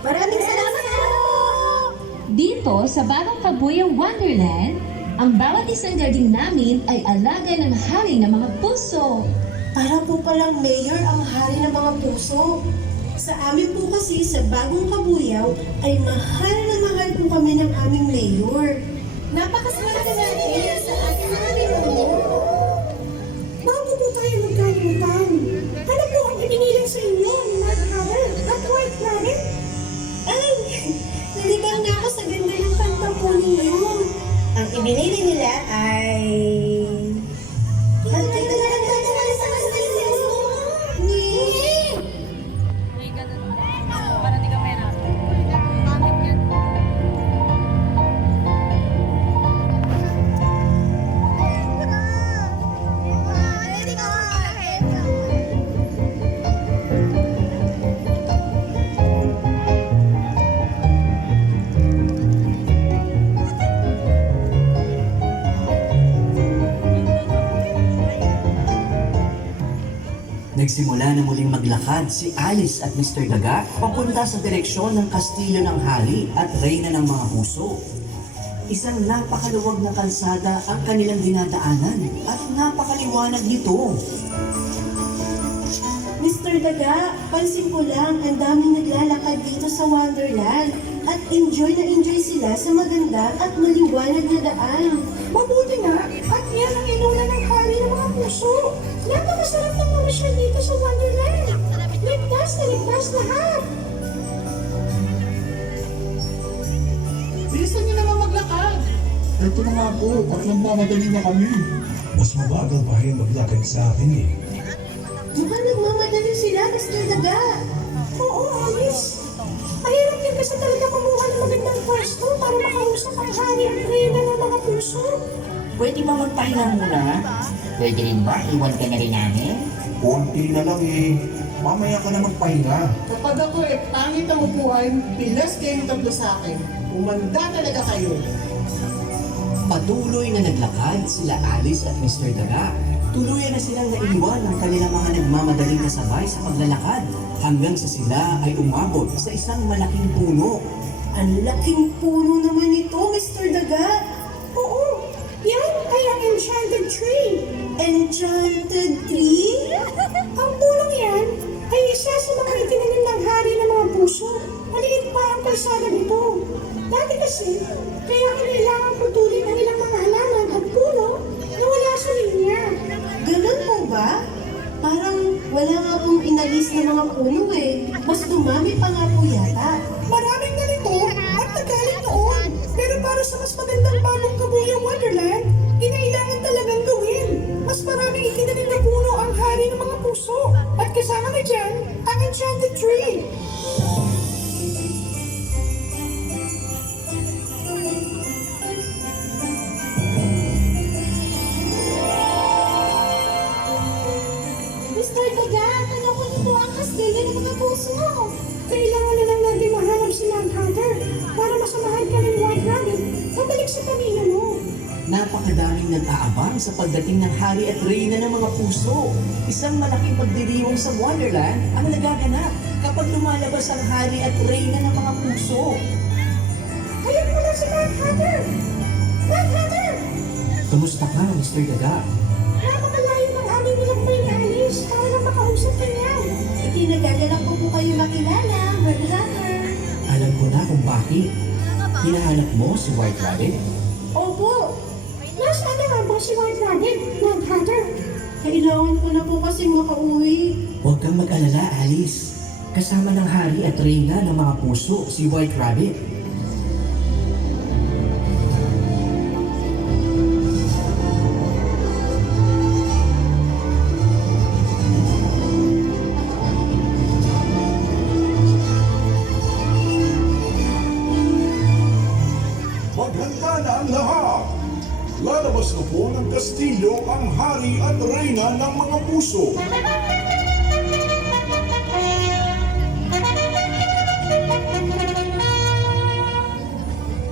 Maraming salamat po! Dito sa Bagong Kabuyang Wonderland, ang bawat isang garding namin ay alaga ng hari ng mga puso. Para po palang mayor ang hari ng mga puso. Sa amin po kasi sa Bagong Kabuyaw ay mahal na mahal po kami ng aming mayor. Napakaswerte natin sa ating mga mayor. Bago po tayo magkalimutan, ano po ang ibinilang sa inyo ni Mad Hatter at White Rabbit? Ay, nalibang na ako sa ganda ng kanta po ninyo. Ang ibinili nila ay... Ang ganda na ng kanta na sa ni... May ganun. Para di ka mahirapan. Pangit yan. Nagsimula na muling maglakad si Alice at Mr. Daga papunta sa direksyon ng kastilyo ng hari at reyna ng mga puso. Isang napakaluwag na kalsada ang kanilang dinadaanan at napakaliwanag nito. Mr. Daga, pansin ko lang ang daming naglalakad dito sa Wonderland at enjoy na enjoy sila sa maganda at maliwanag na daan. Mabuti nga, at yan ang inuna ng hari ng mga puso. Napakasarap ng mamasyal dito sa Wonderland. Ligtas na ligtas lahat. Bilisan niyo naman maglakad. Ito na nga po, at nagmamadali na kami. Mas mabagal pa rin maglakad sa akin eh. Mukhang nagmamadali sila, Mr. Daga. Oo, Alice. Mahirap din kasi talaga kumuha ng magandang pwesto para makausap ang hari at reyna ng mga puso. Pwede ba magpahinga muna? Pwede rin ba? Iwan ka na rin namin? Konti na lang eh. Mamaya ka na magpahinga. Kapag ako pangit ang upuan, pilas kayong tatlo sa akin. Umanda talaga kayo. Patuloy na naglakad sila Alice at Mr. Daga. Tuluyan na silang naiwan ng kanilang mga nagmamadaling kasabay sa paglalakad hanggang sa sila ay umabot sa isang malaking puno. Ang laking puno naman ito, Mr. Daga. Oo, yan ay ang enchanted tree. Enchanted tree? Ang punong yan ay isa sa mga itinanim ng hari ng mga puso. Maliit pa ang kalsada nito. Dati kasi, kaya kailangan putulin ang ilang mga halaman at puno na wala sa linya. Ganun po ba? Parang wala nga pong inalis na mga puno eh. Mas dumami pa nga po yata. Maraming ganito at nagaling noon. Pero para sa mas magandang Bagong Kabuyang Wonderland, kinailangan talagang gawin. Mas maraming itinanim na puno ang hari ng mga puso. At kasama na dyan, ang enchanted tree. Mr. Daga, tanong niyo po ang kastilyo ng mga puso. Kailangan na lang natin mahanap si Mad Hatter para masamahan ka ng White Rabbit. Pabalik sa pamilya mo. Napakadaming nag-aabang sa pagdating ng hari at reyna ng mga puso. Isang malaking pagdiriwang sa Wonderland ang nagaganap kapag lumalabas ang hari at reyna ng mga puso. Hayag mo na si Mad Hatter! Mad Hatter! Kumusta ka, Mr. Daga? Napakalayo ng aming nilakbay ni Alice para makausap ka niya. Ikinagagalak ko po kayo makilala, Mad Hatter. Alam ko na kung bakit. Hinahanap mo si White Rabbit? Opo, Nasaan na nga ba si White Rabbit, Mad Hatter? kailangan ko na po kasing makauwi. Huwag kang mag-alala, Alice. Kasama ng hari at reyna ng mga puso si White Rabbit. Maghanda na ang lahat! Lalabas na po ng kastilyo ang hari at reyna ng mga puso.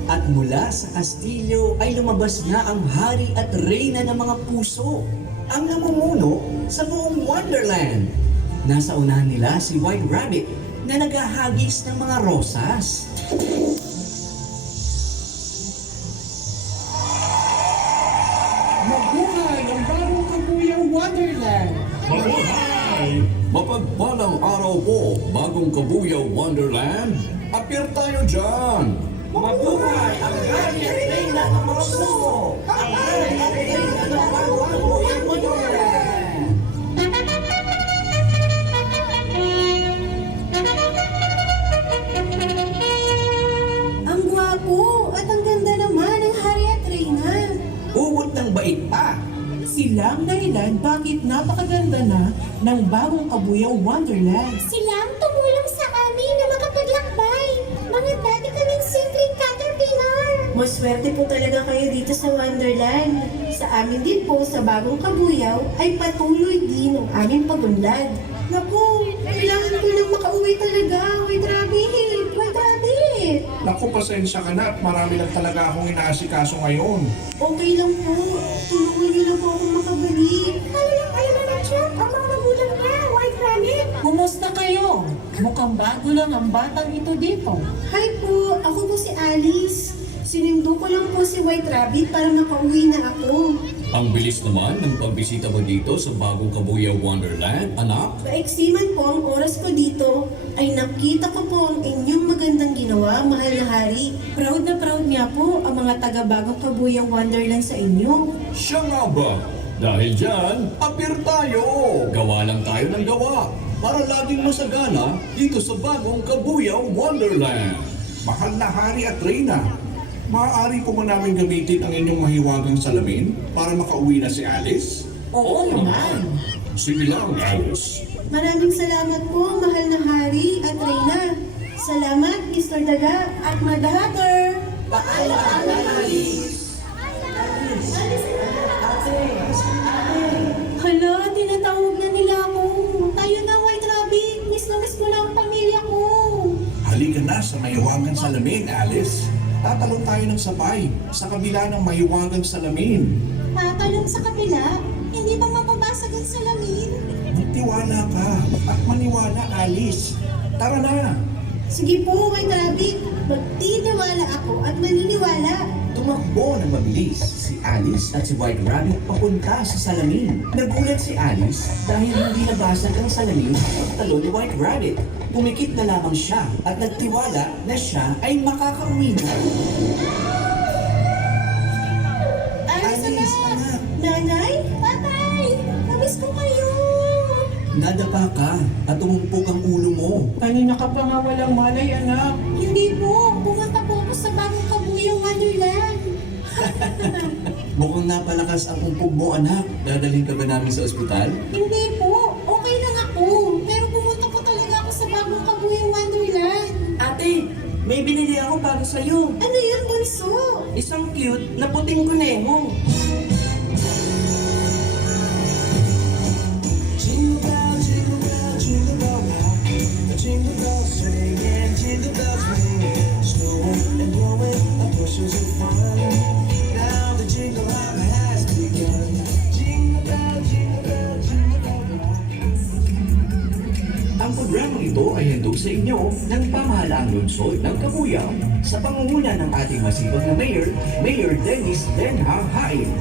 At mula sa kastilyo ay lumabas na ang hari at reyna ng mga puso, ang namumuno sa buong Wonderland. Nasa unahan nila si White Rabbit na naghahagis ng mga rosas. Mabuhay ang bagong kabuyang Wonderland! Mabuhay! Mapagpalang araw po, bagong Kabuyaw Wonderland. Appear tayo dyan! Mabuhay ang hari at reyna ng mga puso! Ang hari at reyna ng bagong Kabuyang Wonderland! Ang gwapo at ang ganda naman ng hari at reyna. Uwot ng bait pa! Sila ang dahilan bakit napakaganda na ng bagong kabuyang Wonderland. Sila ang tumulong sa amin na makapaglakbay. Mga dati kaming simpleng caterpillar. Maswerte po talaga kayo dito sa Wonderland. Sa amin din po, sa bagong kabuyaw, ay patuloy din ang aming pagunlad. Naku, kailangan ko nang makauwi talaga. Wait, rabbit! Wait, rabbit! Naku, pasensya ka na at marami lang talaga akong inaasikaso ngayon. Okay lang po. Tulungan niyo lang po akong makabalik. Kaya na na-check ang mga magulang niya, White Rabbit. Kumusta kayo? Mukhang bago lang ang batang ito dito. Hi po, ako po si Alice. Sinindo ko lang po si White Rabbit para makauwi na ako. Ang bilis naman ng pagbisita mo dito sa bagong Kabuyaw Wonderland, anak. Kaiksi man po ang oras ko dito, ay nakita ko po ang inyong magandang ginawa, mahal na hari. Proud na proud nga po ang mga taga-bagong Kabuyang Wonderland sa inyo. Siya nga ba? Dahil dyan, appear tayo! Gawa lang tayo ng gawa para laging masagana dito sa bagong Kabuyaw Wonderland. Mahal na hari at reyna, maaari po ba namin gamitin ang inyong mahiwagang salamin para makauwi na si Alice? Oo naman. Sige lang, Alice. Maraming salamat po, mahal na hari at reyna. Salamat, Mr. Daga at Mother Hatter. Hala, tinatawag na nila ako. Tayo na, White Rabbit. Miss ko na ang pamilya ko. Halika na sa mahiwagang salamin, Alice. Tatalon tayo ng sabay sa kabila ng mahiwagang salamin. Tatalong sa kapila? Hindi ba mapabasag ang salamin? Magtiwala ka at maniwala, Alice. Tara na! Sige po, White Rabbit. Magtitiwala ako at maniniwala. Tumakbo ng mabilis si Alice at si White Rabbit papunta sa salamin. Nagulat si Alice dahil hindi nabasag ang salamin sa pagtalon ni White Rabbit. Pumikit na lamang siya at nagtiwala na siya ay makakauwi na. Alice, Alice, anak! Nanay? Tatay! Namiss ko kayo! Nadapa ka at tumumpok ang ulo mo. Kanina ka pa nga walang malay, anak. Hindi po. Pumunta po ako sa bagong Kabuyang Wonderland. Mukhang napalakas ang umpog mo, anak. Dadalhin ka ba namin sa ospital? Hindi po. Okay lang ako. Pero pumunta po talaga ako sa bagong Kabuyang Wonderland. Ate, may binili ako para sa'yo. Ano yun, bunso? Isang cute na puting kuneho. Ang programang ito ay handog sa inyo ng pamahalaang lungsod ng Kabuyaw sa pangunguna ng ating masipag na Mayor, Mayor Dennis Benha Hain.